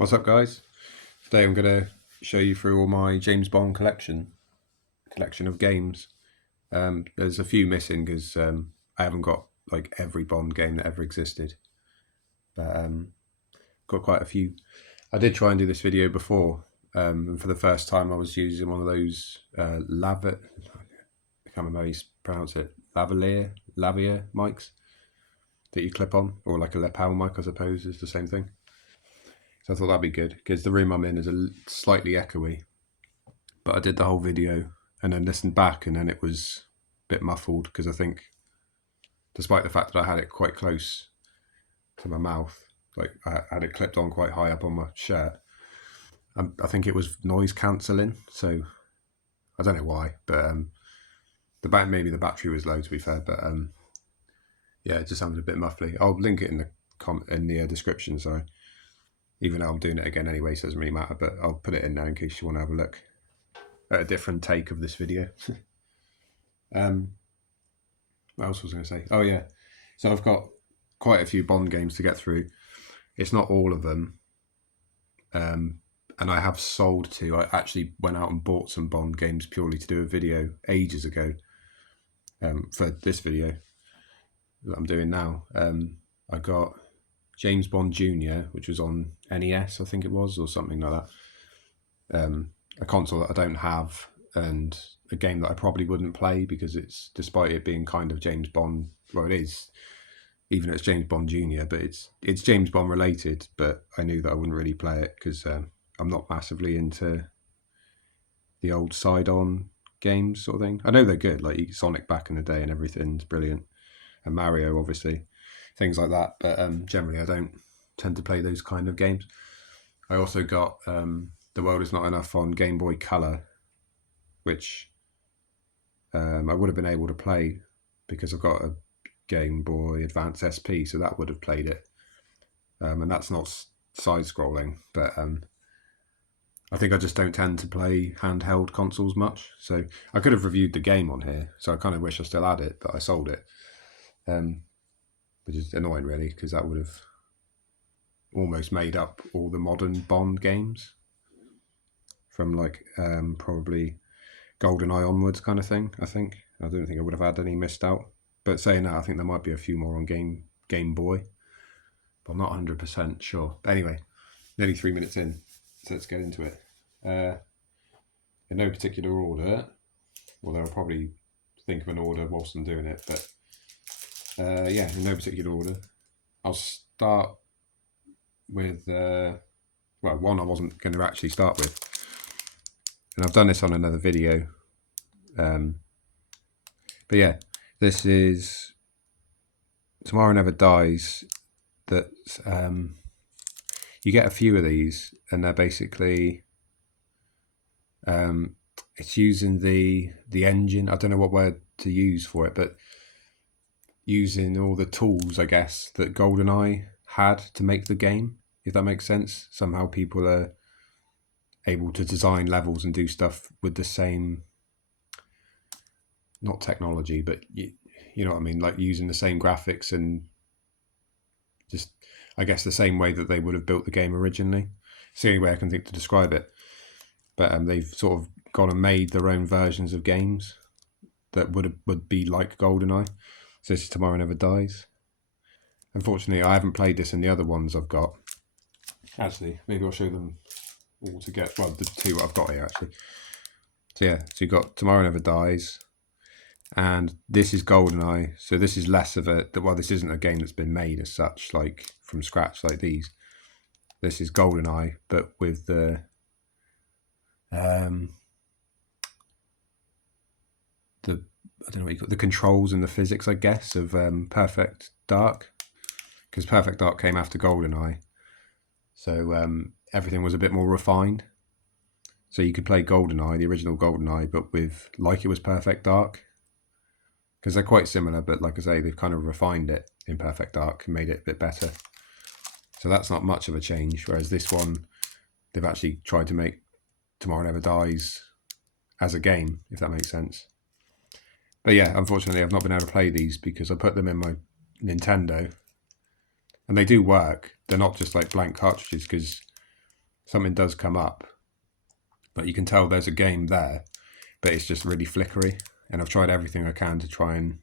What's up, guys? Today I'm going to show you through all my James Bond collection of games. There's a few missing because I haven't got like every Bond game that ever existed, but got quite a few. I did try and do this video before, and for the first time I was using one of those I can't remember how you pronounce it, lavalier mics that you clip on, or like a lapel mic, I suppose, is the same thing. So I thought that'd be good because the room I'm in is slightly echoey. But I did the whole video and then listened back, and then it was a bit muffled because I think, despite the fact that I had it quite close to my mouth, like I had it clipped on quite high up on my shirt, I think it was noise cancelling. So I don't know why, but maybe the battery was low, to be fair. But yeah, it just sounded a bit muffly. I'll link it in the description. Sorry. Even though I'm doing it again anyway, so it doesn't really matter, but I'll put it in there in case you want to have a look at a different take of this video. What else was I going to say? Oh yeah, so I've got quite a few Bond games to get through. It's not all of them, and I have sold two. I actually went out and bought some Bond games purely to do a video ages ago, for this video that I'm doing now. I got James Bond Jr., which was on NES, I think it was, or something like that. A console that I don't have, and a game that I probably wouldn't play because it's, despite it being kind of James Bond, well, it is, even though it's James Bond Jr., but it's James Bond related, but I knew that I wouldn't really play it because I'm not massively into the old side-on games sort of thing. I know they're good, like Sonic back in the day and everything's brilliant, and Mario, obviously. Things like that, but generally I don't tend to play those kind of games. I also got The World Is Not Enough on Game Boy Color, which I would have been able to play because I've got a Game Boy Advance SP, so that would have played it. And that's not side-scrolling, but I think I just don't tend to play handheld consoles much. So I could have reviewed the game on here, so I kind of wish I still had it, but I sold it. Which is annoying, really, because that would have almost made up all the modern Bond games from like probably GoldenEye onwards kind of thing. I don't think I would have had any missed out. But saying that, I think there might be a few more on Game Boy, but I'm not 100% sure. But anyway, nearly 3 minutes in, so let's get into it. In no particular order, although I'll probably think of an order whilst I'm doing it, but yeah, in no particular order. I'll start with, one I wasn't going to actually start with. And I've done this on another video. But yeah, this is Tomorrow Never Dies. That you get a few of these, and they're basically, it's using the engine. I don't know what word to use for it, but using all the tools, I guess, that GoldenEye had to make the game, if that makes sense. Somehow people are able to design levels and do stuff with the same, not technology, but you know what I mean, like using the same graphics and just, I guess, the same way that they would have built the game originally. It's the only way I can think to describe it. But they've sort of gone and made their own versions of games that would be like GoldenEye. So this is Tomorrow Never Dies. Unfortunately, I haven't played this in the other ones I've got. Actually, maybe I'll show them all together. Well, the two I've got here, actually. So yeah, so you've got Tomorrow Never Dies, and this is GoldenEye. So this is less of this isn't a game that's been made as such, like from scratch, like these. This is GoldenEye, but with the I don't know what you call it, the controls and the physics, I guess, of Perfect Dark, because Perfect Dark came after GoldenEye, so everything was a bit more refined. So you could play GoldenEye, the original GoldenEye, but with, like, it was Perfect Dark, because they're quite similar, but like I say, they've kind of refined it in Perfect Dark and made it a bit better. So that's not much of a change, whereas this one, they've actually tried to make Tomorrow Never Dies as a game, if that makes sense. But yeah, unfortunately, I've not been able to play these because I put them in my Nintendo, and they do work. They're not just like blank cartridges, because something does come up, but you can tell there's a game there, but it's just really flickery. And I've tried everything I can to try and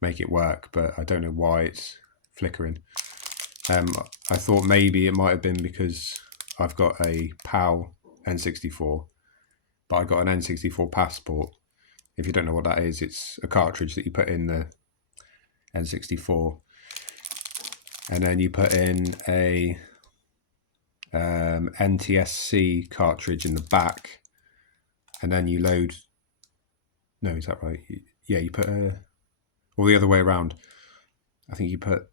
make it work, but I don't know why it's flickering. I thought maybe it might have been because I've got a PAL N64, but I got an N64 Passport. If you don't know what that is, it's a cartridge that you put in the N64, and then you put in a NTSC cartridge in the back, and then you load. No, is that right? Yeah, you put or the other way around. I think you put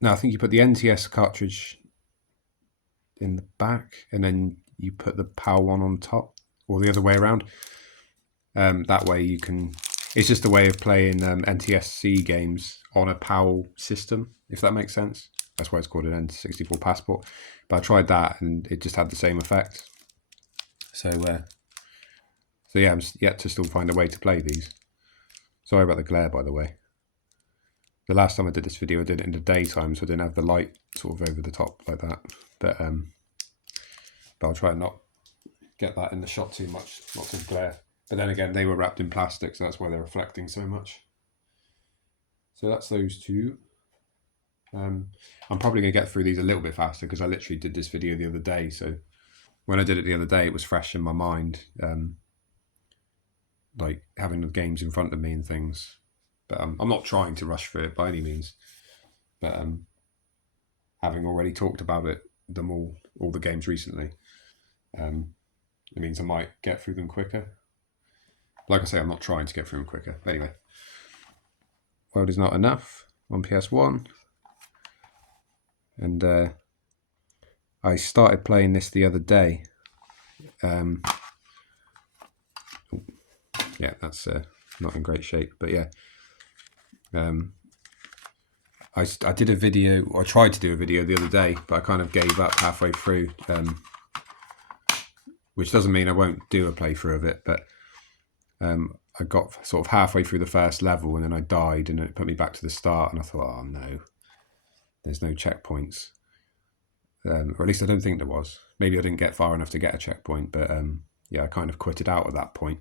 the NTS cartridge in the back, and then you put the PAL one on top, or the other way around. That way you can. It's just a way of playing NTSC games on a PAL system, if that makes sense. That's why it's called an N64 Passport. But I tried that, and it just had the same effect. So yeah, I'm yet to still find a way to play these. Sorry about the glare, by the way. The last time I did this video, I did it in the daytime, so I didn't have the light sort of over the top like that. But I'll try and not get that in the shot too much, lots of glare. But then again, they were wrapped in plastic, so that's why they're reflecting so much. So that's those two. I'm probably going to get through these a little bit faster because I literally did this video the other day. So when I did it the other day, it was fresh in my mind, like having the games in front of me and things. But I'm not trying to rush through it by any means. But having already talked about all the games recently, it means I might get through them quicker. Like I say, I'm not trying to get through them quicker. But anyway, World Is Not Enough on PS1. And I started playing this the other day. Yeah, that's not in great shape. But yeah, I did a video, or I tried to do a video the other day, but I kind of gave up halfway through, which doesn't mean I won't do a playthrough of it, but I got sort of halfway through the first level and then I died and it put me back to the start, and I thought, oh no, there's no checkpoints. Or at least I don't think there was. Maybe I didn't get far enough to get a checkpoint, but yeah, I kind of quitted out at that point.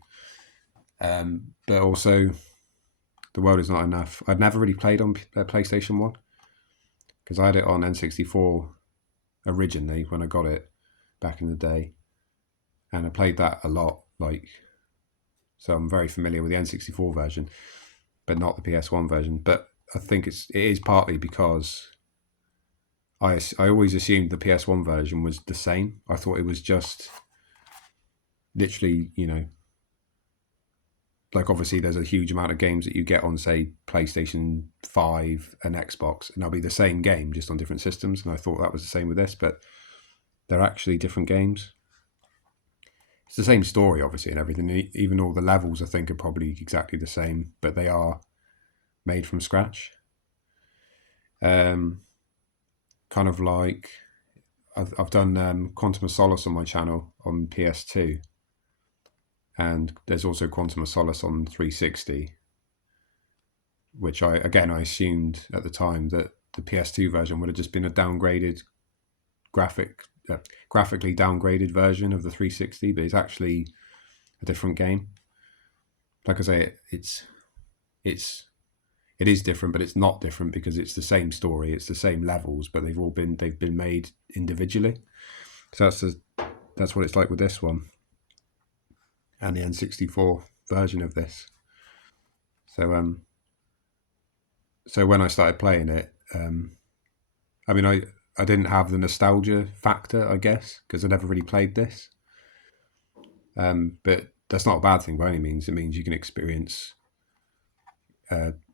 But also, The World Is Not Enough. I'd never really played on PlayStation 1 because I had it on N64 originally when I got it back in the day, and I played that a lot. So I'm very familiar with the N64 version, but not the PS1 version. But I think it is partly because I always assumed the PS1 version was the same. I thought it was just literally, like obviously there's a huge amount of games that you get on, say, PlayStation 5 and Xbox, and they'll be the same game, just on different systems. And I thought that was the same with this, but they're actually different games. It's the same story, obviously, and everything. Even all the levels, I think, are probably exactly the same, but they are made from scratch. Kind of like I've done Quantum of Solace on my channel on PS2, and there's also Quantum of Solace on 360, which I assumed at the time that the PS2 version would have just been a downgraded graphically downgraded version of the 360, but it's actually a different game. Like I say, it is different, but it's not different because it's the same story, it's the same levels, but they've been made individually. So that's what it's like with this one and the N64 version of this. So so when I started playing it, I didn't have the nostalgia factor, I guess, because I never really played this. But that's not a bad thing by any means. It means you can experience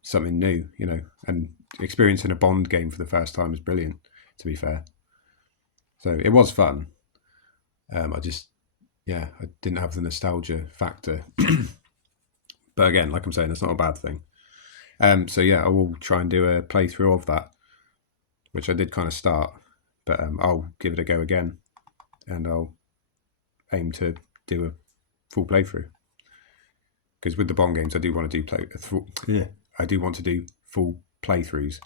something new, and experiencing a Bond game for the first time is brilliant, to be fair. So it was fun. I didn't have the nostalgia factor. But again, like I'm saying, that's not a bad thing. So yeah, I will try and do a playthrough of that, which I did kind of start, but I'll give it a go again, and I'll aim to do a full playthrough. Because with the Bond games, I do want to do full playthroughs,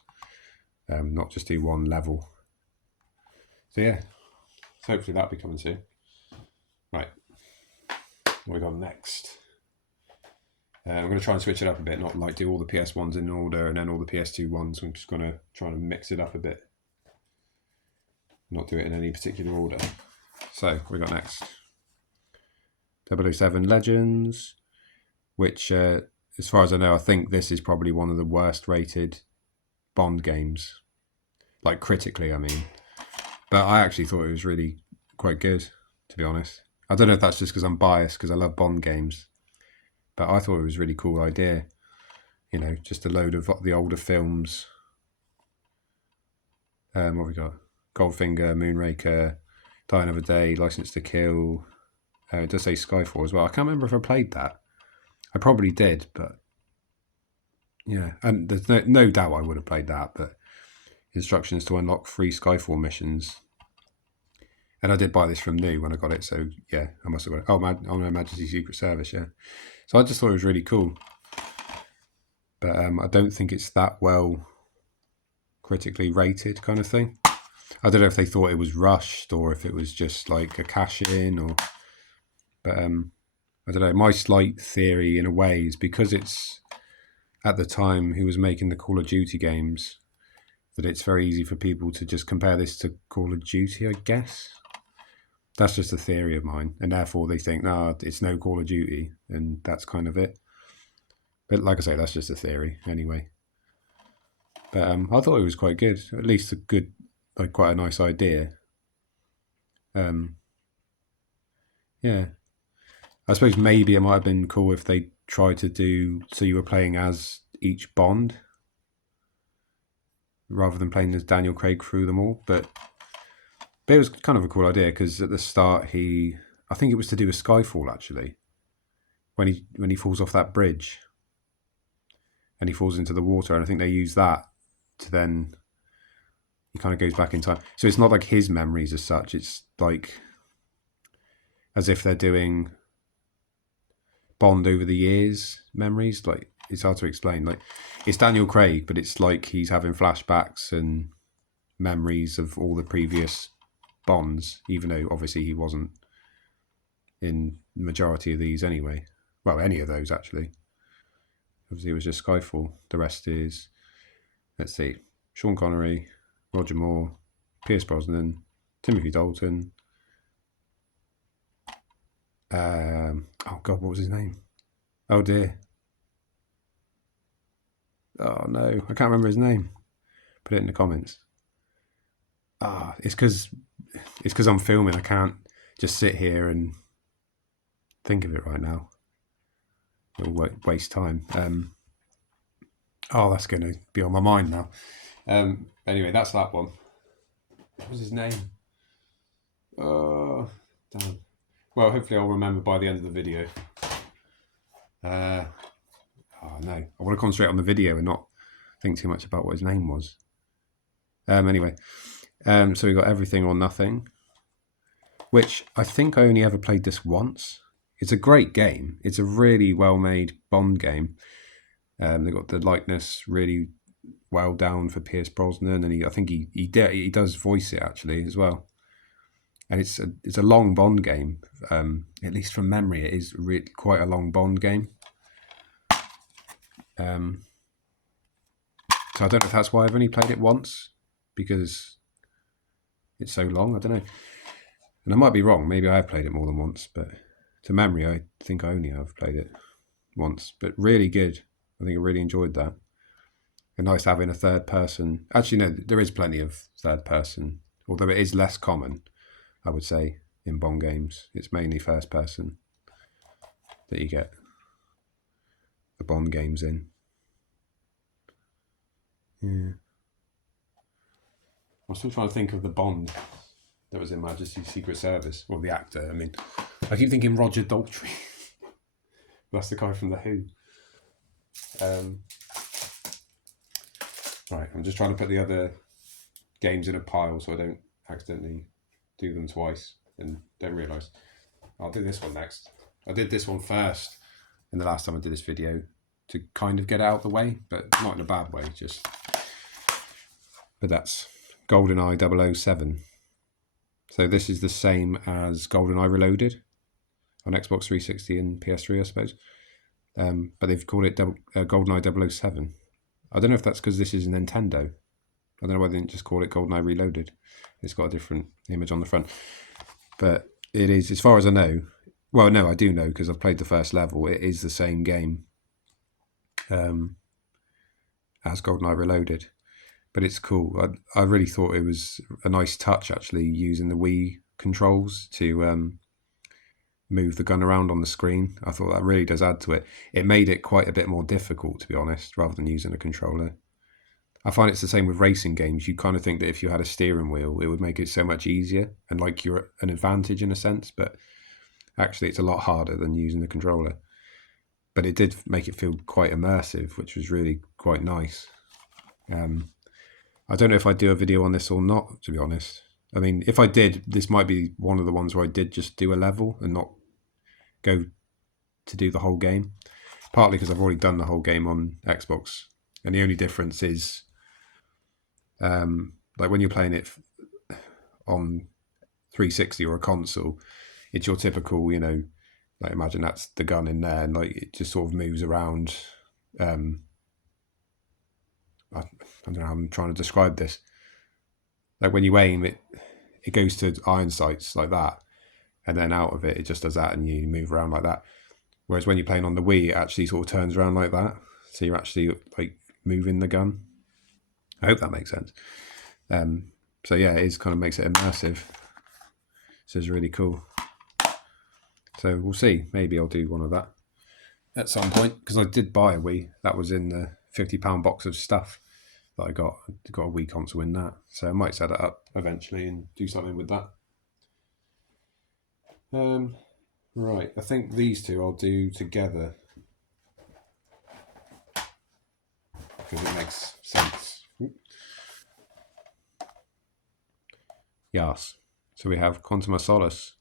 not just do one level. So yeah, So hopefully that'll be coming soon. Right, what we got next? I'm going to try and switch it up a bit, not like do all the PS1s in order and then all the PS2 ones. I'm just going to try and mix it up a bit. Not do it in any particular order. So, what we got next? 007 Legends, which, as far as I know, I think this is probably one of the worst rated Bond games. Like, critically, I mean. But I actually thought it was really quite good, to be honest. I don't know if that's just because I'm biased, because I love Bond games. But I thought it was a really cool idea. You know, just a load of the older films. What have we got? Goldfinger, Moonraker, Die Another Day, License to Kill. It does say Skyfall as well. I can't remember if I played that. I probably did, but yeah. And there's no doubt I would have played that, but instructions to unlock free Skyfall missions. And I did buy this from new when I got it, so yeah, I must have got it. Oh, on Her Majesty's Secret Service, yeah. So I just thought it was really cool. But I don't think it's that well critically rated kind of thing. I don't know if they thought it was rushed or if it was just like a cash-in or... But I don't know, my slight theory in a way is because it's at the time who was making the Call of Duty games, that it's very easy for people to just compare this to Call of Duty, I guess. That's just a theory of mine, and therefore they think, no, it's no Call of Duty, and that's kind of it. But like I say, that's just a theory anyway. But I thought it was quite good, at least a good, like quite a nice idea. Yeah. I suppose maybe it might have been cool if they tried to do, so you were playing as each Bond, rather than playing as Daniel Craig through them all, but it was kind of a cool idea because at the start I think it was to do with Skyfall actually, when he falls off that bridge and he falls into the water, and I think they use that to then he kind of goes back in time. So it's not like his memories as such, it's like as if they're doing Bond over the years memories. Like it's hard to explain. Like it's Daniel Craig, but it's like he's having flashbacks and memories of all the previous Bonds, even though obviously he wasn't in the majority of these anyway. Well, any of those actually. Obviously it was just Skyfall. The rest is, let's see, Sean Connery, Roger Moore, Pierce Brosnan, Timothy Dalton. Oh God, what was his name? Oh dear. Oh no, I can't remember his name. Put it in the comments. It's because I'm filming. I can't just sit here and think of it right now. It'll waste time. That's going to be on my mind now. Anyway, that's that one. What was his name? Damn. Well, hopefully I'll remember by the end of the video. No, I want to concentrate on the video and not think too much about what his name was. Anyway, so we got Everything or Nothing, which I think I only ever played this once. It's a great game. It's a really well-made Bond game. They got the likeness really well down for Pierce Brosnan, and I think he does voice it actually as well. And it's a long Bond game. At least from memory, it is quite a long Bond game. So I don't know if that's why I've only played it once, because it's so long. I don't know. And I might be wrong. Maybe I have played it more than once, but to memory, I think I only have played it once. But really good. I think I really enjoyed that. And nice having a third person. Actually, no, there is plenty of third person, although it is less common, I would say, in Bond games. It's mainly first person that you get the Bond games in. Yeah. I'm still trying to think of the Bond that was in Majesty's Secret Service, or the actor. I mean, I keep thinking Roger Daltrey. That's the guy from The Who. Right, I'm just trying to put the other games in a pile so I don't accidentally do them twice and don't realise. I'll do this one next. I did this one first in the last time I did this video to kind of get it out of the way, but not in a bad way, just... But that's GoldenEye 007. So this is the same as GoldenEye Reloaded on Xbox 360 and PS3, I suppose. But they've called it GoldenEye 007. I don't know if that's because this is Nintendo. I don't know why they didn't just call it GoldenEye Reloaded. It's got a different image on the front. But it is, as far as I know, well, no, I do know because I've played the first level. It is the same game as GoldenEye Reloaded. But it's cool. I really thought it was a nice touch, actually, using the Wii controls to move the gun around on the screen. I thought that really does add to it. It made it quite a bit more difficult, to be honest, rather than using a controller. I find it's the same with racing games. You kind of think that if you had a steering wheel, it would make it so much easier and like you're at an advantage in a sense, but actually it's a lot harder than using the controller. But it did make it feel quite immersive, which was really quite nice. I don't know if I'd do a video on this or not, to be honest. I mean, if I did, this might be one of the ones where I did just do a level and not go to do the whole game. Partly because I've already done the whole game on Xbox. And the only difference is, like when you're playing it on 360 or a console, it's your typical, like imagine that's the gun in there and like it just sort of moves around. I don't know how I'm trying to describe this. Like when you aim, it goes to iron sights like that, and then out of it just does that, and you move around like that. Whereas when you're playing on the Wii, it actually sort of turns around like that, so you're actually like moving the gun. I hope that makes sense. So yeah, it is kind of makes it immersive. So it's really cool. So we'll see. Maybe I'll do one of that at some point because I did buy a Wii. That was in the £50 box of stuff that I got. I got a Wii console in that, so I might set it up eventually and do something with that. Right, I think these two I'll do together because it makes sense. Yes. So we have Quantum of Solace,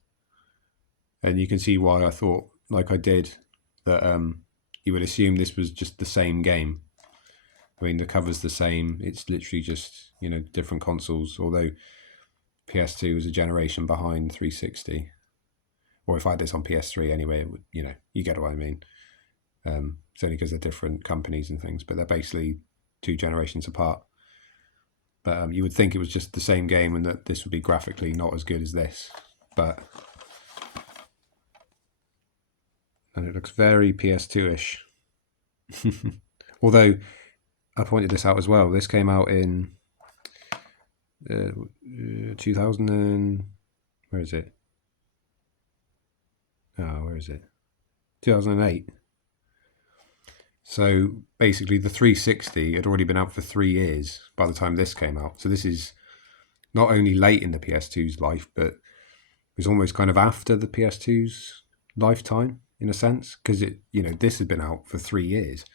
and you can see why I thought, like I did, that you would assume this was just the same game. I mean, the cover's the same. It's literally just, different consoles, although PS2 is a generation behind 360. Or if I had this on PS3 anyway, it would, you get what I mean. It's only because they're different companies and things, but they're basically 2 generations apart. But you would think it was just the same game and that this would be graphically not as good as this. But and it looks very PS2-ish. Although I pointed this out as well. This came out in 2000 and where is it? Oh, where is it? 2008. So basically the 360 had already been out for 3 years by the time this came out. So this is not only late in the PS2's life, but it was almost kind of after the PS2's lifetime in a sense, because this had been out for 3 years.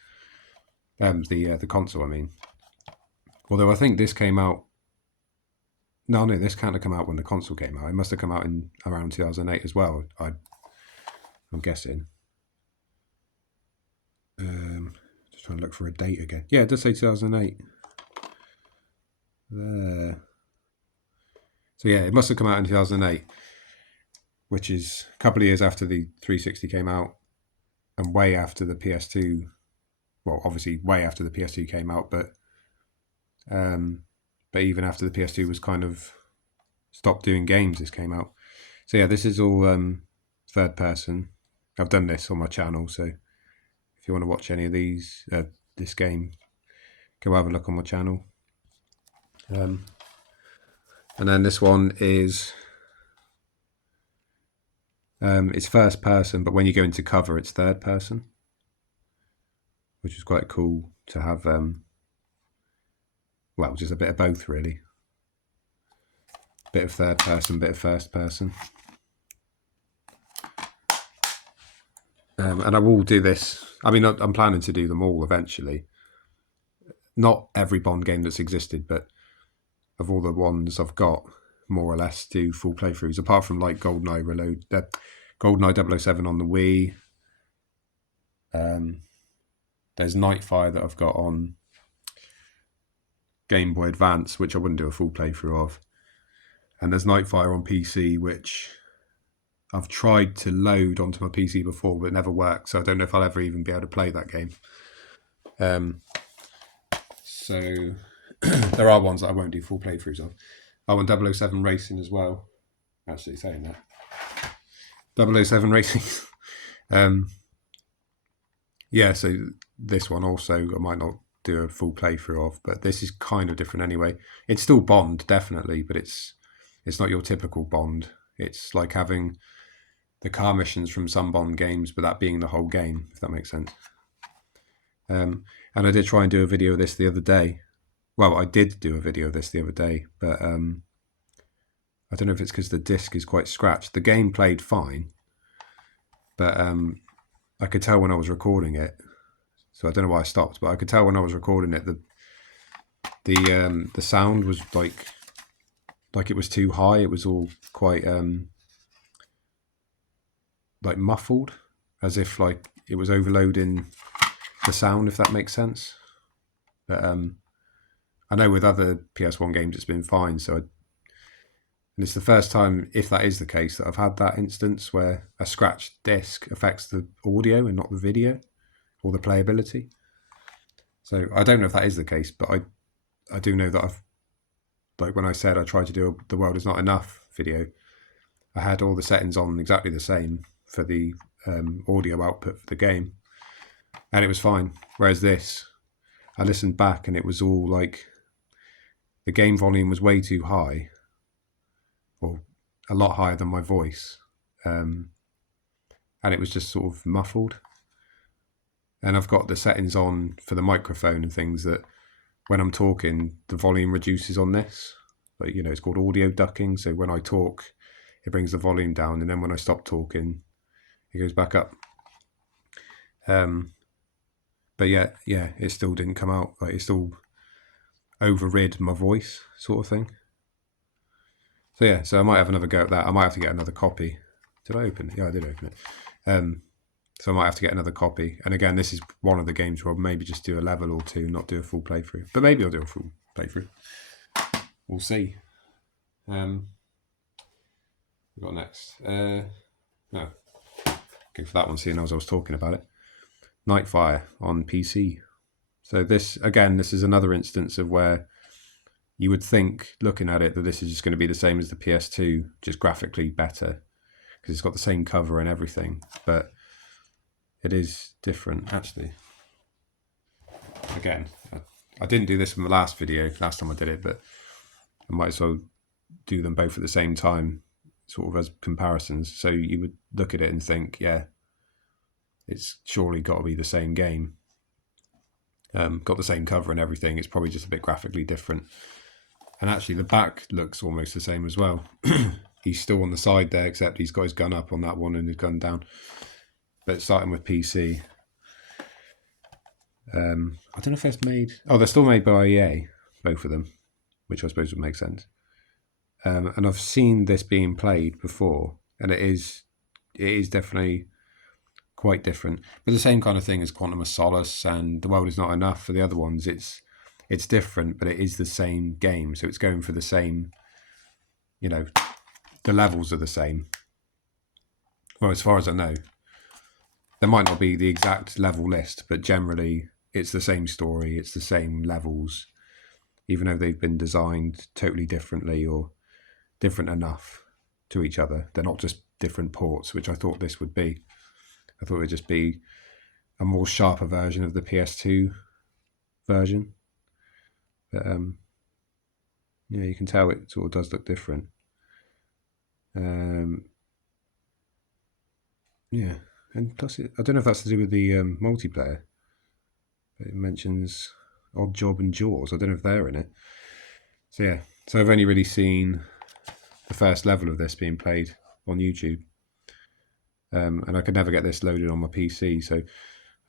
The console, I mean. Although I think this came out. No, this can't have come out when the console came out. It must have come out in around 2008 as well. I'm guessing. Just trying to look for a date again. Yeah, it does say 2008. There. So yeah, it must have come out in 2008, which is a couple of years after the 360 came out, and way after the PS2. Well, obviously way after the PS2 came out, but even after the PS2 was kind of stopped doing games, this came out. So yeah, this is all third person. I've done this on my channel, so if you want to watch any of these, this game, go have a look on my channel. And then this one is it's first person, but when you go into cover, it's third person, which is quite cool to have. Well, just a bit of both, really. Bit of third person, bit of first person. And I will do this. I mean, I'm planning to do them all eventually. Not every Bond game that's existed, but of all the ones I've got, more or less do full playthroughs. Apart from like GoldenEye Reload, GoldenEye 007 on the Wii. There's Nightfire that I've got on Game Boy Advance, which I wouldn't do a full playthrough of. And there's Nightfire on PC, which I've tried to load onto my PC before, but it never worked. So I don't know if I'll ever even be able to play that game. So there are ones that I won't do full playthroughs of. Oh, and 007 Racing as well. Actually, saying that. 007 Racing. Yeah, so this one also I might not do a full playthrough of, but this is kind of different anyway. It's still Bond, definitely, but it's not your typical Bond. It's like having the car missions from some Bond games, but that being the whole game, if that makes sense. And I did try and do a video of this the other day. Well, I did do a video of this the other day, but I don't know if it's because the disc is quite scratched. The game played fine, but I could tell when I was recording it. So I don't know why I stopped, but I could tell when I was recording it the sound was like it was too high. It was all quite like muffled, as if like it was overloading the sound, if that makes sense. But I know with other PS1 games it's been fine. And it's the first time, if that is the case, that I've had that instance where a scratched disc affects the audio and not the video or the playability. So I don't know if that is the case, but I do know that like when I said I tried to do the World Is Not Enough video, I had all the settings on exactly the same for the audio output for the game, and it was fine. Whereas this, I listened back and it was all like the game volume was way too high, or a lot higher than my voice, and it was just sort of muffled. And I've got the settings on for the microphone and things that when I'm talking, the volume reduces on this. Like, it's called audio ducking. So when I talk, it brings the volume down, and then when I stop talking, it goes back up. But yeah, it still didn't come out. Like, it still overrid my voice, sort of thing. So yeah, so I might have another go at that. I might have to get another copy. Did I open it? Yeah, I did open it. So I might have to get another copy. And again, this is one of the games where I'll maybe just do a level or two, not do a full playthrough. But maybe I'll do a full playthrough. We'll see. What got next? No. Okay, for that one, seeing as I was talking about it. Nightfire on PC. So this is another instance of where you would think, looking at it, that this is just going to be the same as the PS2, just graphically better, because it's got the same cover and everything. But it is different, actually. Again, I didn't do this in the last video, last time I did it, but I might as well do them both at the same time, sort of as comparisons. So you would look at it and think, yeah, it's surely got to be the same game. Got the same cover and everything. It's probably just a bit graphically different. And actually, the back looks almost the same as well. He's still on the side there, except he's got his gun up on that one and his gun down. But starting with PC, I don't know if they're made. Oh, they're still made by EA, both of them, which I suppose would make sense. And I've seen this being played before, and it is definitely quite different. But the same kind of thing as Quantum of Solace and The World Is Not Enough for the other ones. It's different, but it is the same game. So it's going for the same, the levels are the same. Well, as far as I know. There might not be the exact level list, but generally it's the same story, it's the same levels, even though they've been designed totally differently or different enough to each other. They're not just different ports, which I thought this would be. I thought it would just be a more sharper version of the PS2 version. But yeah, you can tell it sort of does look different. Yeah. And plus, I don't know if that's to do with the multiplayer. It mentions Odd Job and Jaws. I don't know if they're in it. So yeah, so I've only really seen the first level of this being played on YouTube. And I could never get this loaded on my PC. So I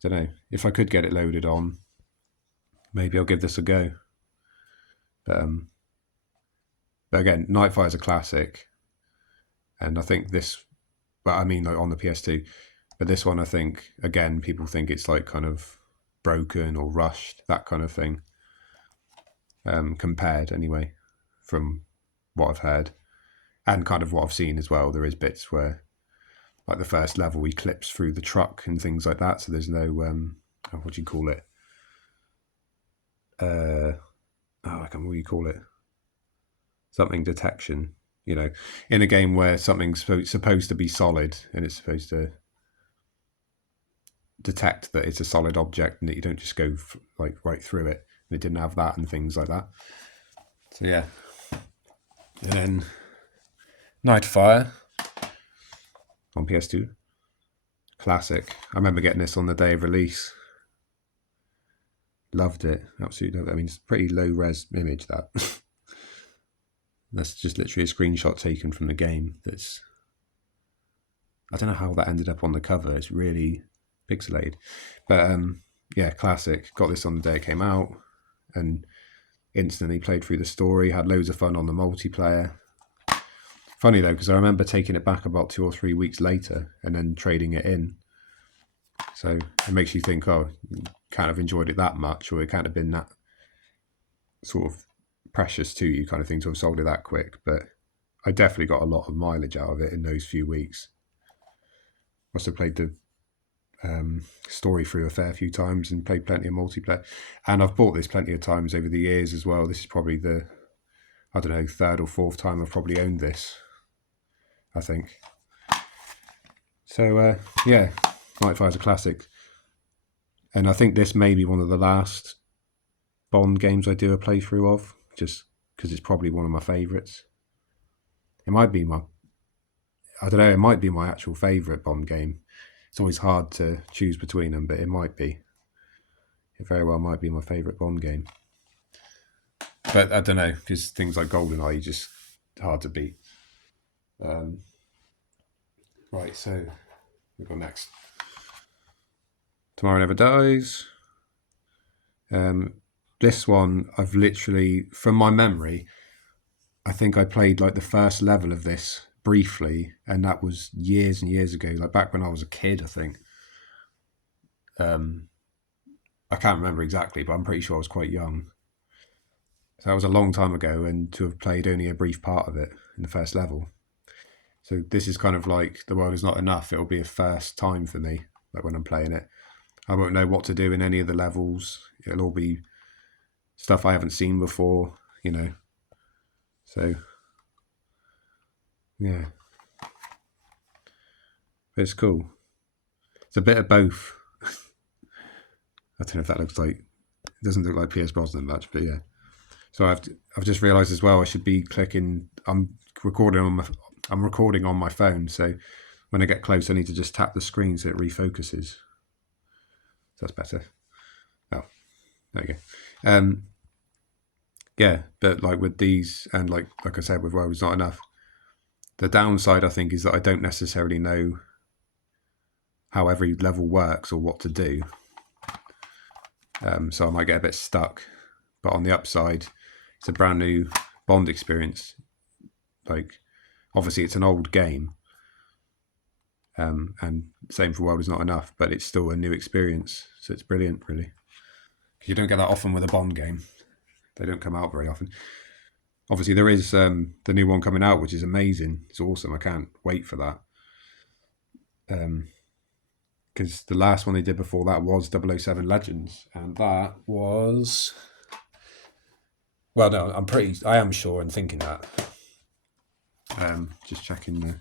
don't know. If I could get it loaded on, maybe I'll give this a go. But again, Nightfire is a classic. And I think this, well, I mean, like on the PS2. But this one, I think, again, people think it's like kind of broken or rushed, that kind of thing. Compared, anyway, from what I've heard. And kind of what I've seen as well, there is bits where, like the first level, he clips through the truck and things like that. So there's no, what do you call it? I can't remember what you call it. Something detection. You know, in a game where something's supposed to be solid and it's supposed to detect that it's a solid object and that you don't just go like right through it. And it didn't have that and things like that. So yeah. And then Nightfire on PS2. Classic. I remember getting this on the day of release. Loved it. Absolutely loved it. I mean, it's a pretty low res image, that. That's just literally a screenshot taken from the game. That's, I don't know how that ended up on the cover. It's really pixelated. But yeah, classic. Got this on the day it came out and instantly played through the story. Had loads of fun on the multiplayer. Funny though, because I remember taking it back about 2 or 3 weeks later and then trading it in. So it makes you think, oh, you can't have enjoyed it that much, or it can't have been that sort of precious to you kind of thing to have sold it that quick. But I definitely got a lot of mileage out of it in those few weeks. Must have played the story through a fair few times and played plenty of multiplayer. And I've bought this plenty of times over the years as well. This is probably the, I don't know, 3rd or 4th time I've probably owned this, I think. So yeah, Nightfire's a classic. And I think this may be one of the last Bond games I do a playthrough of, just because it's probably one of my favourites. It might be my, I don't know, it might be my actual favourite Bond game. It's always hard to choose between them, but it might be. It very well might be my favourite Bond game. But I don't know, because things like GoldenEye are just hard to beat. Right, so we go next. Tomorrow Never Dies. This one, I've literally, from my memory, I think I played like the first level of this briefly, and that was years and years ago, like back when I was a kid, I think. I can't remember exactly, but I'm pretty sure I was quite young. So that was a long time ago, and to have played only a brief part of it in the first level. So this is kind of like The World Is Not Enough. It'll be a first time for me, like when I'm playing it. I won't know what to do in any of the levels. It'll all be stuff I haven't seen before, you know. So, yeah. But it's cool. It's a bit of both. I don't know if that looks like, it doesn't look like Pierce Brosnan much, but yeah. So I've just realised as well I should be clicking. I'm recording on my phone, so when I get close, I need to just tap the screen so it refocuses. So that's better. Oh, there you go. Yeah, but like with these, and like I said, with World Is Not Enough, the downside I think is that I don't necessarily know how every level works or what to do. So I might get a bit stuck. But on the upside, it's a brand new Bond experience. Like, obviously it's an old game. And same for World Is Not Enough, but it's still a new experience. So it's brilliant, really. You don't get that often with a Bond game. They don't come out very often. Obviously, there is the new one coming out, which is amazing. It's awesome. I can't wait for that. Because the last one they did before that was 007 Legends, and that was... Well, no, I am sure and thinking that. Just checking the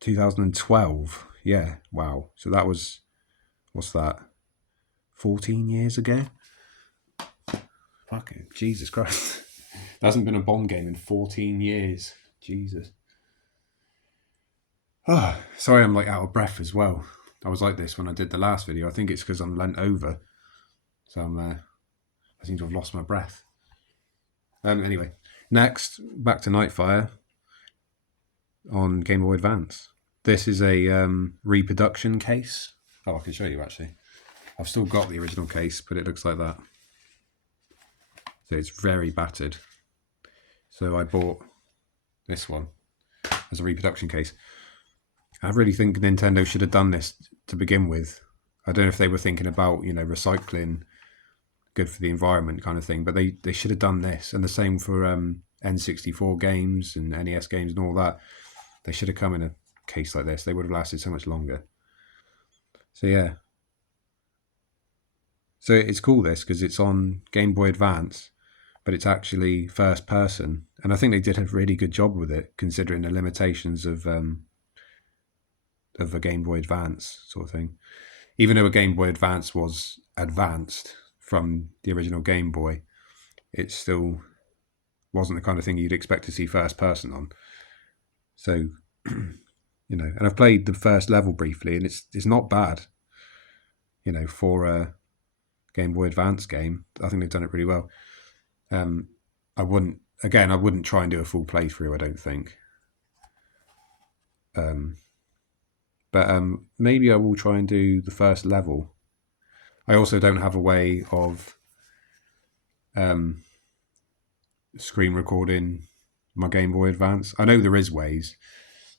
2012. Yeah, wow. So that was, what's that? 14 years ago? Fucking Jesus Christ. There hasn't been a Bond game in 14 years. Jesus. Oh, sorry I'm like out of breath as well. I was like this when I did the last video. I think it's because I'm leant over. So I seem to have lost my breath. Anyway, next, back to Nightfire on Game Boy Advance. This is a reproduction case. Oh, I can show you actually. I've still got the original case, but it looks like that. So it's very battered. So I bought this one as a reproduction case. I really think Nintendo should have done this to begin with. I don't know if they were thinking about, you know, recycling, good for the environment kind of thing, but they should have done this. And the same for N64 games and NES games and all that. They should have come in a case like this. They would have lasted so much longer. So yeah. So it's cool this because it's on Game Boy Advance, but it's actually first person, and I think they did a really good job with it considering the limitations of a Game Boy Advance sort of thing. Even though a Game Boy Advance was advanced from the original Game Boy, it still wasn't the kind of thing you'd expect to see first person on. So, and I've played the first level briefly, and it's not bad. For a Game Boy Advance game, I think they've done it really well. I wouldn't try and do a full playthrough, I don't think. But maybe I will try and do the first level. I also don't have a way of screen recording my Game Boy Advance. I know there is ways.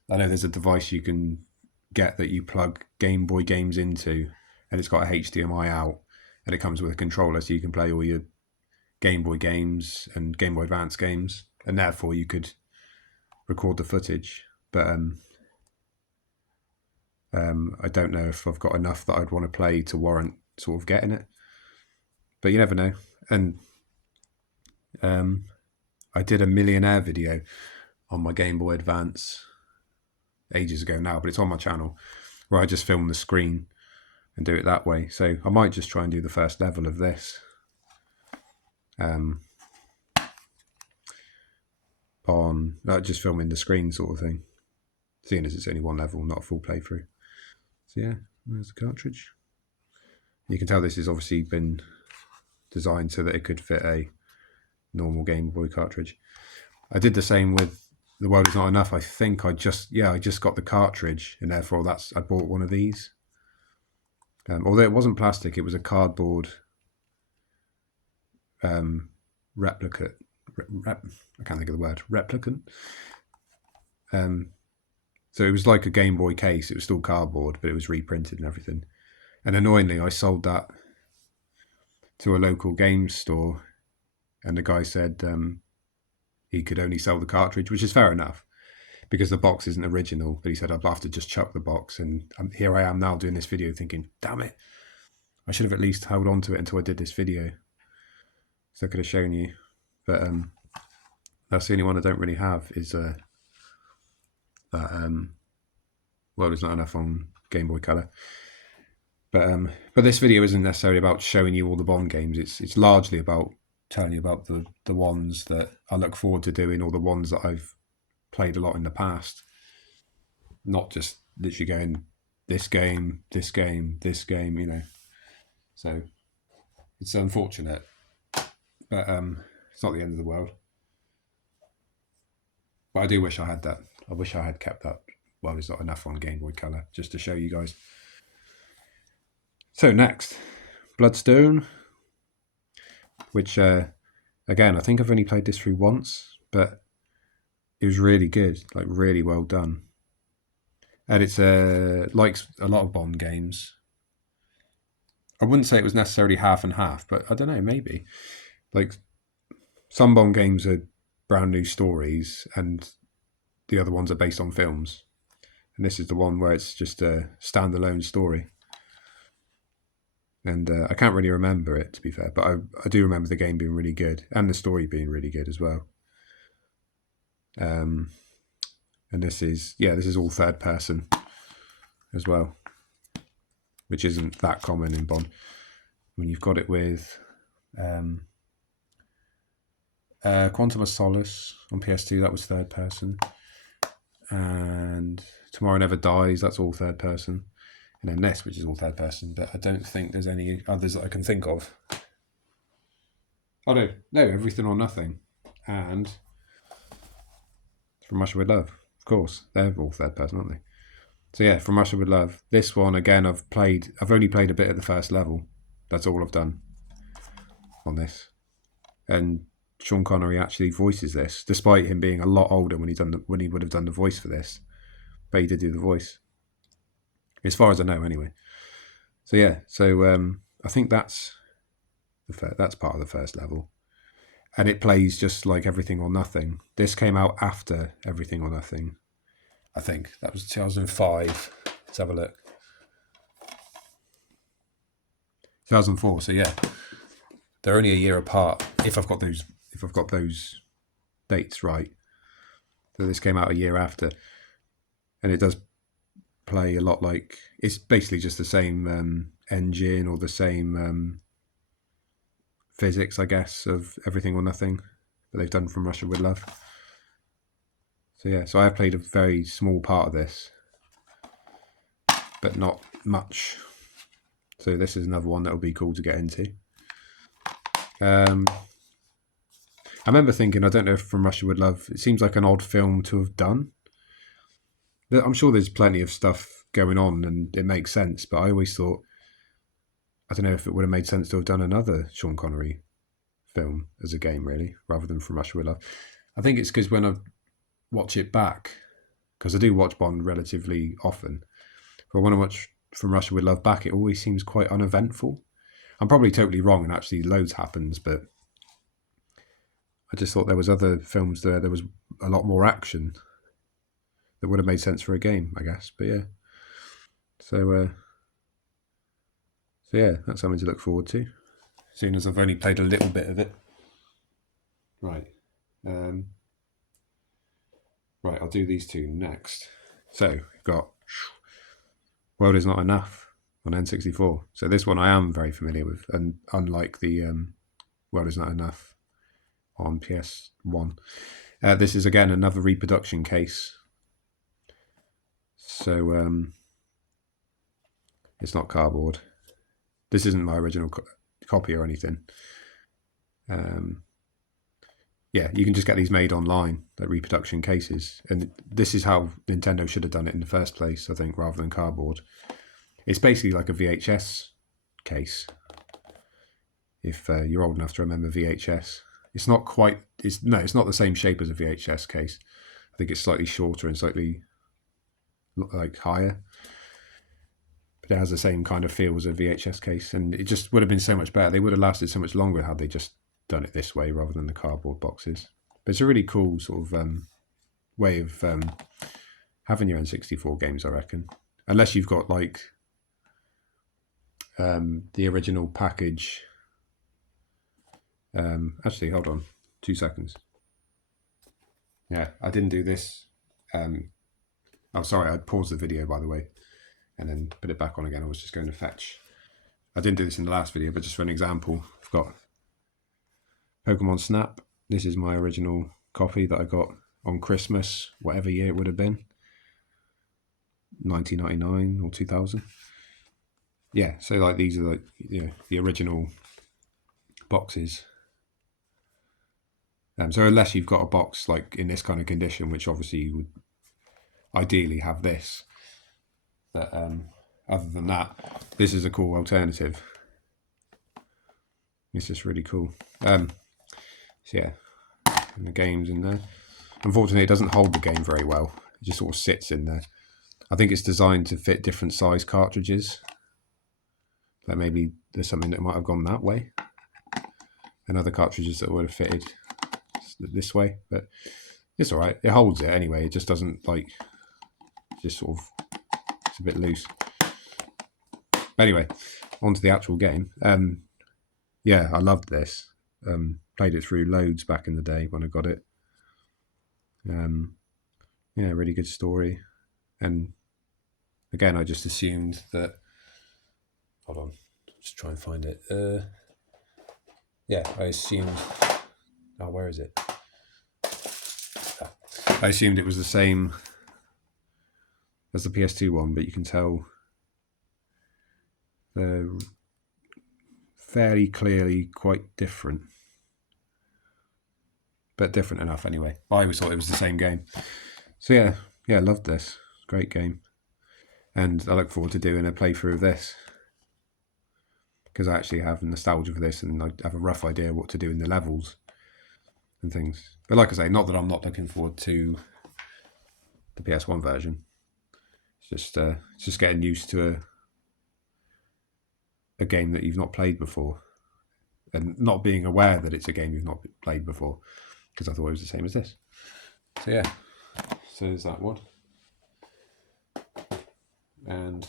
I know there's a device you can get that you plug Game Boy games into, and it's got a HDMI out, and it comes with a controller, so you can play all your Game Boy games and Game Boy Advance games, and therefore you could record the footage. But I don't know if I've got enough that I'd want to play to warrant sort of getting it. But you never know. And I did a millionaire video on my Game Boy Advance ages ago now, but it's on my channel, where I just film the screen and do it that way. So I might just try and do the first level of this. On just filming the screen sort of thing, seeing as it's only one level, not a full playthrough. So yeah, there's the cartridge. You can tell this has obviously been designed so that it could fit a normal Game Boy cartridge. I did the same with The World Is Not Enough. I think I just got the cartridge, and therefore I bought one of these. Although it wasn't plastic, it was a cardboard replicate. I can't think of the word. Replicant. So it was like a Game Boy case. It was still cardboard, but it was reprinted and everything. And annoyingly, I sold that to a local games store, and the guy said he could only sell the cartridge, which is fair enough, because the box isn't original. But he said I'd have to just chuck the box, and here I am now doing this video thinking, damn it, I should have at least held on to it until I did this video, so I could have shown you. But that's the only one I don't really have, is that World Is Not Enough on Game Boy Color. But this video isn't necessarily about showing you all the Bond games. It's largely about telling you about the ones that I look forward to doing, or the ones that I've played a lot in the past. Not just literally going this game, this game, this game, So it's unfortunate, but it's not the end of the world. But I do wish I had that. I wish I had kept that World Is Not Enough on Game Boy Color, just to show you guys. So next, Bloodstone, which again, I think I've only played this through once, but it was really good, like really well done. And it's like a lot of Bond games. I wouldn't say it was necessarily half and half, but I don't know, maybe. Like some Bond games are brand new stories, and the other ones are based on films. And this is the one where it's just a standalone story. And I can't really remember it, to be fair, but I do remember the game being really good, and the story being really good as well. And this is all third person as well, which isn't that common in Bond. I mean, you've got it with Quantum of Solace on PS2, that was third person. And Tomorrow Never Dies, that's all third person. And then this, which is all third person, but I don't think there's any others that I can think of. Oh no, Everything or Nothing. And From Russia With Love, of course. They're all third person, aren't they? So yeah, From Russia With Love. This one, again, I've only played a bit at the first level. That's all I've done on this. And Sean Connery actually voices this, despite him being a lot older when he would have done the voice for this. But he did do the voice, as far as I know, anyway. So yeah, I think that's part of the first level. and it plays just like Everything or Nothing. This came out after Everything or Nothing. I think that was 2005. Let's have a look. 2004. So yeah, they're only a year apart. If I've got those dates right. So this came out a year after, and it does play a lot like, it's basically just the same engine or the same physics, I guess, of Everything or Nothing that they've done from Russia with Love. So yeah, so I have played a very small part of this, but not much. So this is another one that will be cool to get into. I remember thinking, I don't know if From Russia with Love, it seems like an odd film to have done. I'm sure there's plenty of stuff going on and it makes sense, but I always thought, I don't know if it would have made sense to have done another Sean Connery film as a game, really, rather than From Russia with Love. I think it's because when I watch it back, because I do watch Bond relatively often, but when I watch From Russia with Love back, it always seems quite uneventful. I'm probably totally wrong, and actually loads happens, but I just thought there was other films there was a lot more action that would have made sense for a game, I guess. But yeah, so yeah, that's something to look forward to, seeing as I've only played a little bit of it. Right. Right, I'll do these two next. So we've got World Is Not Enough on N64. So this one I am very familiar with, and unlike the World Is Not Enough on PS1, this is again another reproduction case. So it's not cardboard. This isn't my original copy or anything. Yeah, you can just get these made online, like reproduction cases. And this is how Nintendo should have done it in the first place, I think, rather than cardboard. It's basically like a VHS case. If you're old enough to remember VHS. It's not quite, it's not the same shape as a VHS case. I think it's slightly shorter and slightly like higher. But it has the same kind of feel as a VHS case. And it just would have been so much better. They would have lasted so much longer had they just done it this way rather than the cardboard boxes. But it's a really cool sort of way of having your N64 games, I reckon. Unless you've got like the original package. Actually, hold on 2 seconds. Yeah, I didn't do this. I'm sorry, I paused the video, by the way, and then put it back on again. I was just going to fetch. I didn't do this in the last video, but just for an example, I've got Pokemon Snap. This is my original copy that I got on Christmas, whatever year it would have been, 1999 or 2000. Yeah, so like these are like, you know, the original boxes. So unless you've got a box like in this kind of condition, which obviously you would ideally have this, but other than that, this is a cool alternative. It's just really cool. So yeah, and the game's in there. Unfortunately, it doesn't hold the game very well. It just sort of sits in there. I think it's designed to fit different size cartridges. Like maybe there's something that might have gone that way, and other cartridges that would have fitted this way. But it's all right. It holds it anyway. It just doesn't like, just sort of, it's a bit loose. But anyway, on to the actual game. Yeah, I loved this. Played it through loads back in the day when I got it. Yeah, really good story. And again, I just assumed that. Hold on, just try and find it. Yeah, I assumed. Oh, where is it? I assumed it was the same as the PS2 one, but you can tell they're fairly clearly quite different. But different enough anyway. I always thought it was the same game. So yeah, I loved this. Great game. And I look forward to doing a playthrough of this, because I actually have nostalgia for this and I have a rough idea what to do in the levels and things. But like I say, not that I'm not looking forward to the PS1 version. It's just getting used to a game that you've not played before. and not being aware that it's a game you've not played before, because I thought it was the same as this. So yeah, so there's that one. And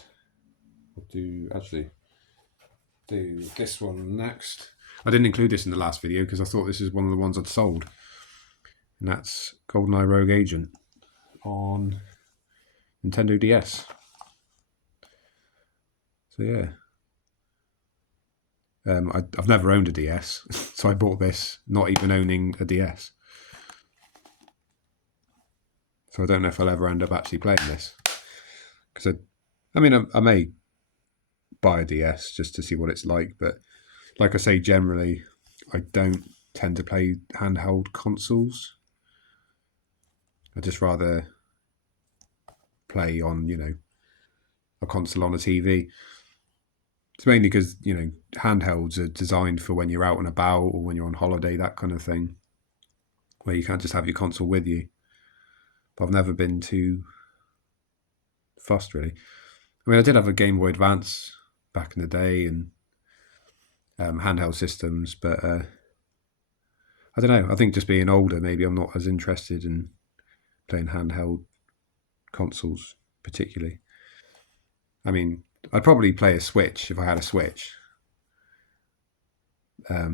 I'll do this one next. I didn't include this in the last video because I thought this is one of the ones I'd sold, and that's GoldenEye Rogue Agent on Nintendo DS. So yeah, I've never owned a DS, so I bought this not even owning a DS. So I don't know if I'll ever end up actually playing this, because I mean I may buy a DS just to see what it's like, but like I say, generally I don't tend to play handheld consoles. I'd just rather play on, you know, a console on a TV. It's mainly because, you know, handhelds are designed for when you're out and about or when you're on holiday, that kind of thing, where you can't just have your console with you. But I've never been too fussed, really. I mean, I did have a Game Boy Advance back in the day and handheld systems, but I don't know. I think just being older, maybe I'm not as interested in playing handheld consoles particularly. I mean, I'd probably play a Switch if I had a Switch, but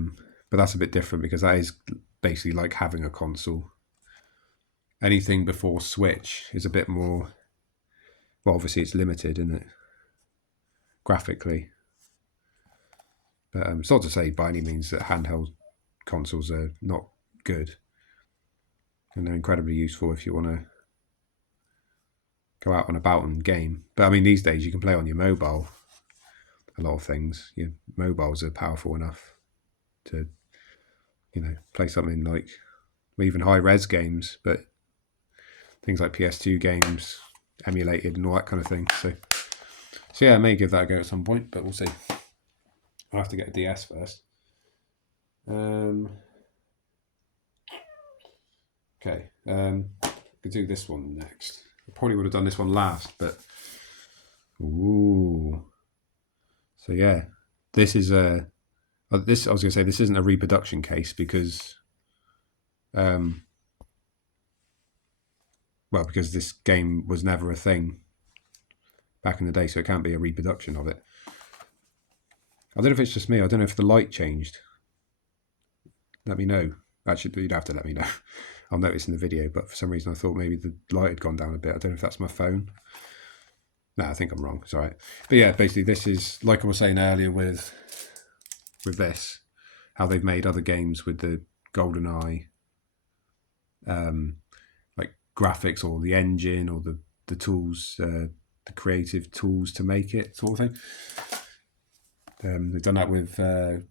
that's a bit different because that is basically like having a console. Anything before Switch is a bit more, well, obviously it's limited, isn't it, graphically, but it's not to say by any means that handheld consoles are not good, and they're incredibly useful if you want to go out and about and game. But I mean, these days you can play on your mobile a lot of things. Your mobiles are powerful enough to, you know, play something like even high-res games, but things like PS2 games emulated and all that kind of thing. So yeah, I may give that a go at some point, but we'll see. I'll have to get a DS first. Okay, could do this one next. I probably would have done this one last, but ooh. So yeah, this is I was going to say this isn't a reproduction case because, well, because this game was never a thing back in the day, so it can't be a reproduction of it. I don't know if it's just me. I don't know if the light changed. Let me know. Actually, you'd have to let me know. I'll notice in the video, but for some reason I thought maybe the light had gone down a bit. I don't know if that's my phone. No, I think I'm wrong. It's all right. But yeah, basically this is, like I was saying earlier with this, how they've made other games with the GoldenEye like graphics or the engine or the tools, the creative tools to make it, sort of thing. They've done that with Tomorrow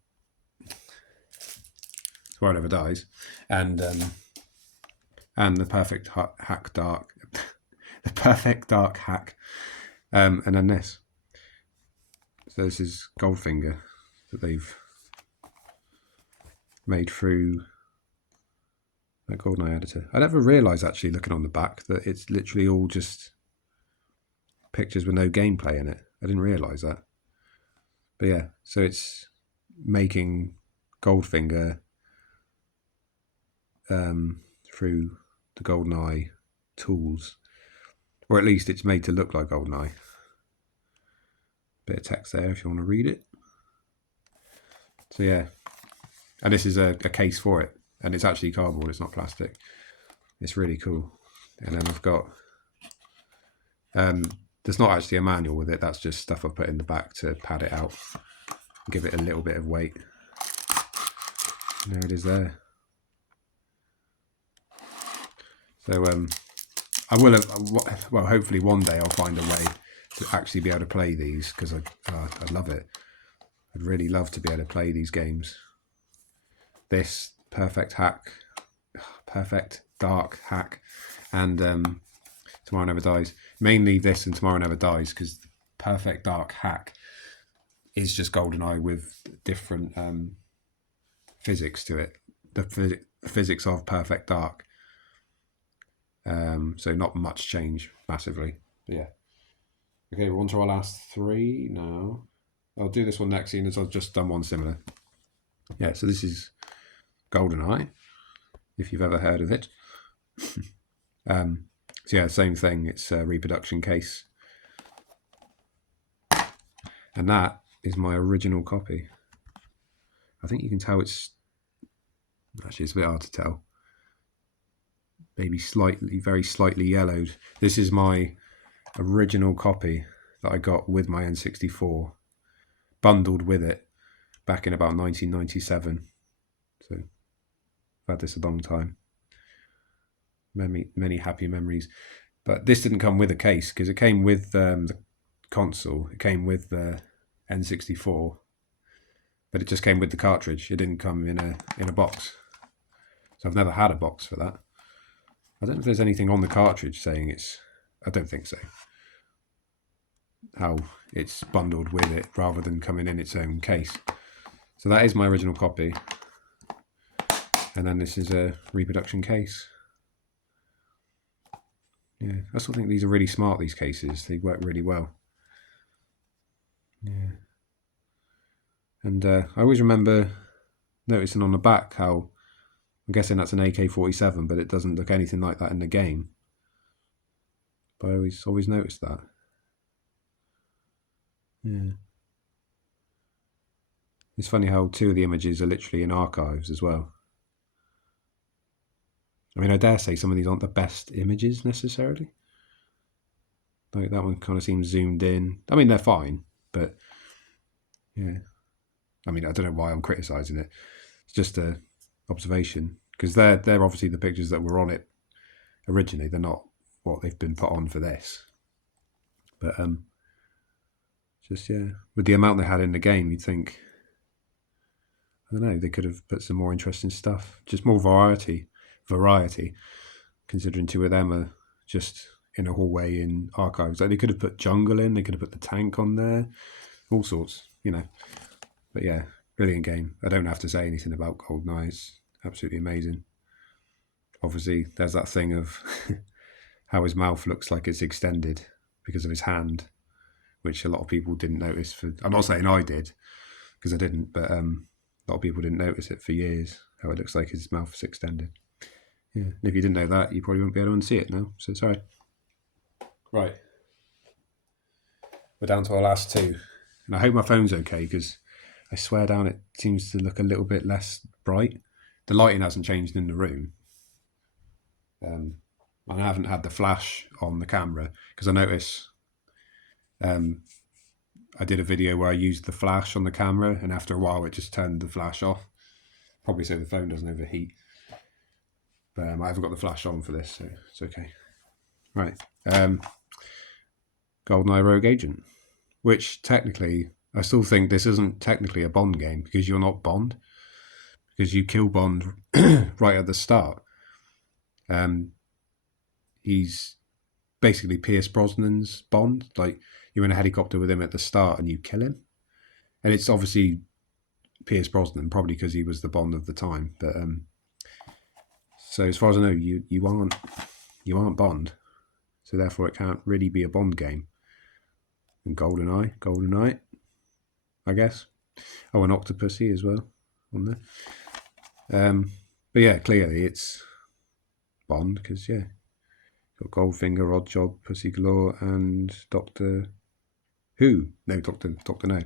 Never Dies and the Perfect Hack Dark, the Perfect Dark Hack, and then this. So this is Goldfinger that they've made through that GoldenEye editor. I never realised, actually, looking on the back, that it's literally all just pictures with no gameplay in it. I didn't realise that. But yeah, so it's making Goldfinger through the GoldenEye tools, or at least it's made to look like GoldenEye. Bit of text there if you want to read it. So yeah, and this is a case for it, and it's actually cardboard, it's not plastic. It's really cool. And then I've got there's not actually a manual with it, that's just stuff I put in the back to pad it out, give it a little bit of weight. And there it is there. So I will have, well, hopefully one day I'll find a way to actually be able to play these, because I love it. I'd really love to be able to play these games. This Perfect Dark Hack, and Tomorrow Never Dies. Mainly this and Tomorrow Never Dies, because Perfect Dark Hack is just GoldenEye with different physics to it. The physics of Perfect Dark. So not much change massively. But yeah. Okay, we're on to our last three now. I'll do this one next, seeing as I've just done one similar. Yeah, so this is GoldenEye, if you've ever heard of it. So yeah, same thing. It's a reproduction case. And that is my original copy. I think you can tell it's a bit hard to tell. Maybe very slightly yellowed. This is my original copy that I got with my N64, bundled with it back in about 1997. So I've had this a long time. Many happy memories. But this didn't come with a case because it came with the console. It came with the N64, but it just came with the cartridge. It didn't come in a box. So I've never had a box for that. I don't know if there's anything on the cartridge saying it's. I don't think so. How it's bundled with it rather than coming in its own case. So that is my original copy. And then this is a reproduction case. Yeah, I still think these are really smart, these cases. They work really well. Yeah. And I always remember noticing on the back how, I'm guessing that's an AK-47, but it doesn't look anything like that in the game. But I always noticed that. Yeah. It's funny how 2 of the images are literally in archives as well. I mean, I dare say some of these aren't the best images necessarily. Like that one kind of seems zoomed in. I mean, they're fine, but yeah. I mean, I don't know why I'm criticising it. It's just a observation because they're obviously the pictures that were on it originally. They're not what they've been put on for this. But just yeah, with the amount they had in the game, you'd think, I don't know, they could have put some more interesting stuff, just more variety. Considering 2 of them are just in a hallway in archives. Like they could have put jungle in, they could have put the tank on there, all sorts, you know. But yeah, brilliant game. I don't have to say anything about GoldenEye. It's absolutely amazing. Obviously, there's that thing of how his mouth looks like it's extended because of his hand, which a lot of people didn't notice. I'm not saying I did, because I didn't, but a lot of people didn't notice it for years, how it looks like his mouth is extended. Yeah, and if you didn't know that, you probably won't be able to unsee it now, so sorry. Right. We're down to our last 2. And I hope my phone's okay, because I swear down it seems to look a little bit less bright. The lighting hasn't changed in the room. And I haven't had the flash on the camera, because I notice I did a video where I used the flash on the camera, and after a while it just turned the flash off. Probably so the phone doesn't overheat. But I haven't got the flash on for this, so it's okay. Right. GoldenEye Rogue Agent, which technically, I still think this isn't technically a Bond game because you're not Bond, because you kill Bond right at the start. He's basically Pierce Brosnan's Bond. Like, you're in a helicopter with him at the start and you kill him. And it's obviously Pierce Brosnan, probably because he was the Bond of the time. But so as far as I know, you aren't Bond. So therefore it can't really be a Bond game. And GoldenEye, I guess. Oh, an Octopussy as well on there. But yeah, clearly it's Bond because yeah, got Goldfinger, Oddjob, Pussy Galore, and Doctor Who. No, Doctor No.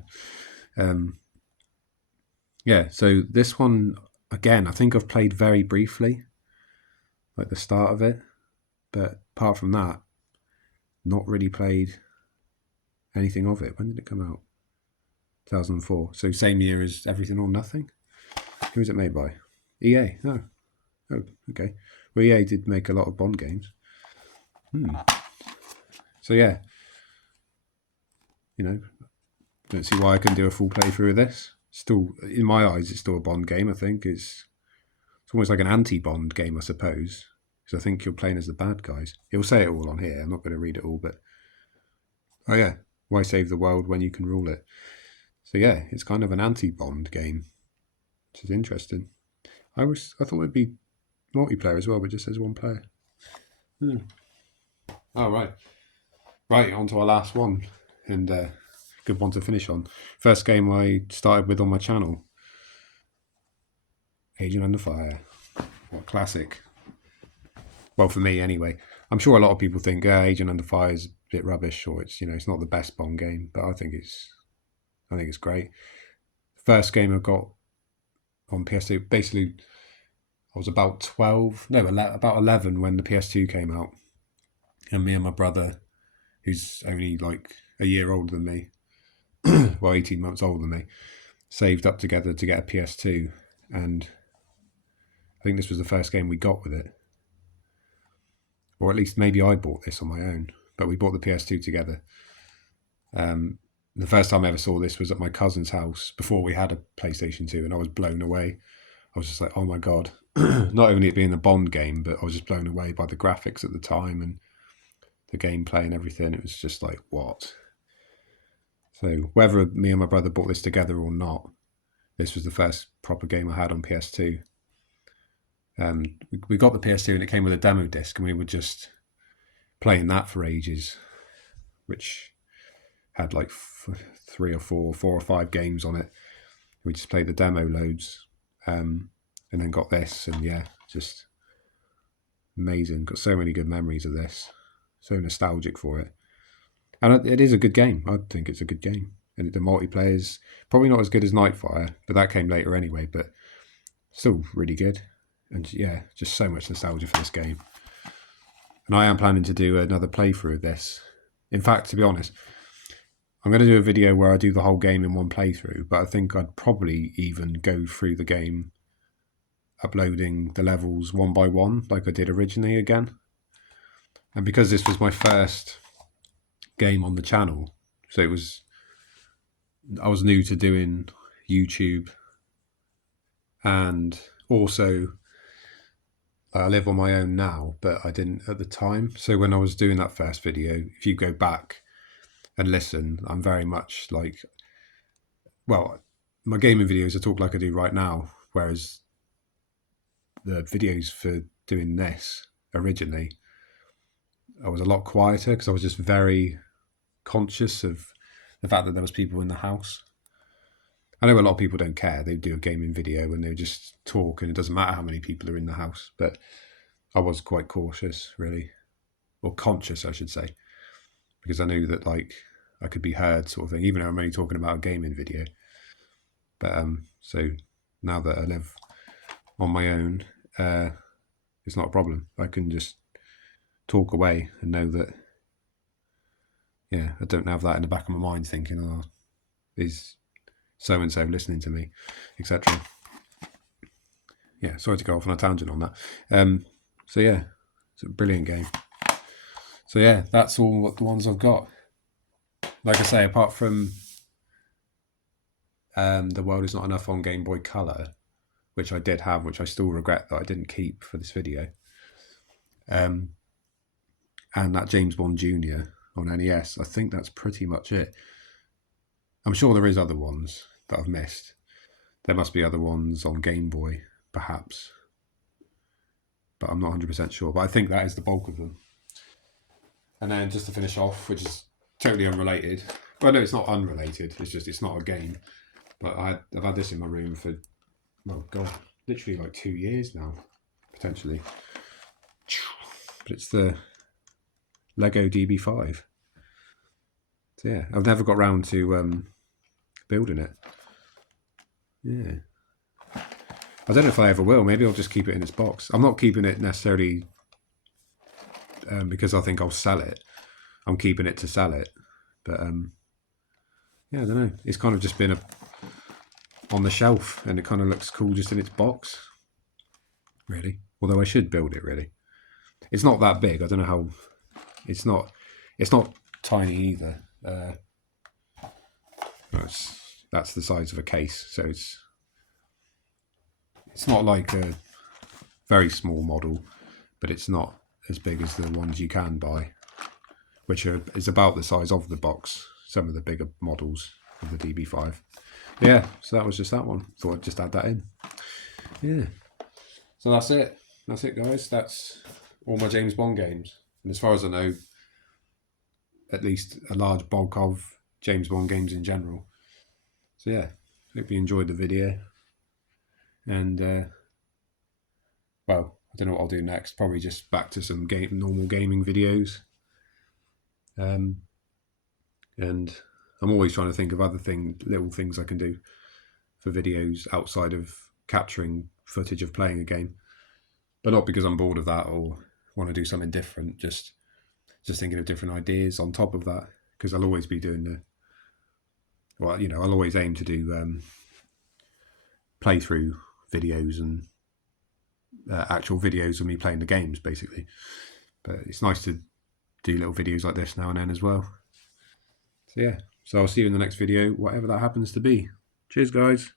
Yeah, so this one again, I think I've played very briefly, like the start of it, but apart from that, not really played anything of it. When did it come out? 2004. So same year as Everything or Nothing. Who was it made by? EA. Oh, okay. Well, EA did make a lot of Bond games. So yeah, don't see why I couldn't do a full playthrough of this. Still, in my eyes, it's still a Bond game. I think it's almost like an anti-Bond game, I suppose, because I think you're playing as the bad guys. He'll say it all on here. I'm not going to read it all, but oh yeah, why save the world when you can rule it? So yeah, it's kind of an anti-Bond game, which is interesting. I thought it'd be multiplayer as well, but it just says 1 player. Oh right, on to our last one, and good one to finish on. First game I started with on my channel. Agent Under Fire. What a classic. Well, for me anyway. I'm sure a lot of people think Agent Under Fire is a bit rubbish, or it's it's not the best Bond game, but I think it's great. First game I got on PS2, basically I was about 12, no, about 11 when the PS2 came out, and me and my brother, who's only like a year older than me, well, 18 months older than me, saved up together to get a PS2, and I think this was the first game we got with it. Or at least maybe I bought this on my own, but we bought the PS2 together. The first time I ever saw this was at my cousin's house before we had a PlayStation 2, and I was blown away. I was just like, oh my God. Not only it being a Bond game, but I was just blown away by the graphics at the time and the gameplay and everything. It was just like, what? So whether me and my brother bought this together or not, this was the first proper game I had on PS2. We got the PS2 and it came with a demo disc, and we were just playing that for ages, which had like 4 or 5 games on it. We just played the demo loads, and then got this, and yeah, just amazing. Got so many good memories of this, so nostalgic for it, and it is a good game. I think it's a good game, and the multiplayer is probably not as good as Nightfire, but that came later anyway, but still really good. And yeah, just so much nostalgia for this game. And I am planning to do another playthrough of this. In fact, to be honest, I'm going to do a video where I do the whole game in one playthrough, but I think I'd probably even go through the game uploading the levels one by one like I did originally again. And because this was my first game on the channel, so I was new to doing YouTube, and also I live on my own now, but I didn't at the time. So when I was doing that first video, if you go back and listen, I'm very much like, well, my gaming videos I talk like I do right now, whereas the videos for doing this originally, I was a lot quieter because I was just very conscious of the fact that there was people in the house. I know a lot of people don't care. They do a gaming video and they just talk, and it doesn't matter how many people are in the house. But I was quite cautious, really, or conscious, I should say, because I knew that like I could be heard, sort of thing, even though I'm only talking about a gaming video. But so now that I live on my own, it's not a problem. I can just talk away and know that, yeah, I don't have that in the back of my mind thinking, oh, is so and so listening to me, etc. Yeah, sorry to go off on a tangent on that. So yeah, it's a brilliant game. So yeah, that's all the ones I've got. Like I say, apart from The World Is Not Enough on Game Boy Color, which I did have, which I still regret that I didn't keep for this video, and that James Bond Jr. on NES, I think that's pretty much it. I'm sure there is other ones that I've missed. There must be other ones on Game Boy, perhaps, but I'm not 100% sure. But I think that is the bulk of them. And then just to finish off, which is totally unrelated. Well, no, it's not unrelated. It's just, it's not a game. But I've had this in my room for, oh God, literally like 2 years now, potentially. But it's the Lego DB5. So yeah, I've never got round to building it. Yeah. I don't know if I ever will. Maybe I'll just keep it in its box. I'm not keeping it necessarily because I think I'll sell it. I'm keeping it to sell it. But yeah, I don't know. It's kind of just been on the shelf, and it kind of looks cool just in its box, really. Although I should build it, really. It's not that big. I don't know how. It's not tiny either. That's the size of a case, so it's not like a very small model, but it's not as big as the ones you can buy, which is about the size of the box. Some of the bigger models of the DB5. Yeah, so that was just that one. Thought I'd just add that in. Yeah. So that's it. That's it, guys. That's all my James Bond games. And as far as I know, at least a large bulk of James Bond games in general. So yeah, hope you enjoyed the video. And well, I don't know what I'll do next. Probably just back to some normal gaming videos. And I'm always trying to think of little things I can do for videos outside of capturing footage of playing a game, but not because I'm bored of that or want to do something different. Just thinking of different ideas on top of that, because I'll always be doing I'll always aim to do playthrough videos and actual videos of me playing the games, basically. But it's nice to do little videos like this now and then as well. So yeah, so I'll see you in the next video, whatever that happens to be. Cheers, guys.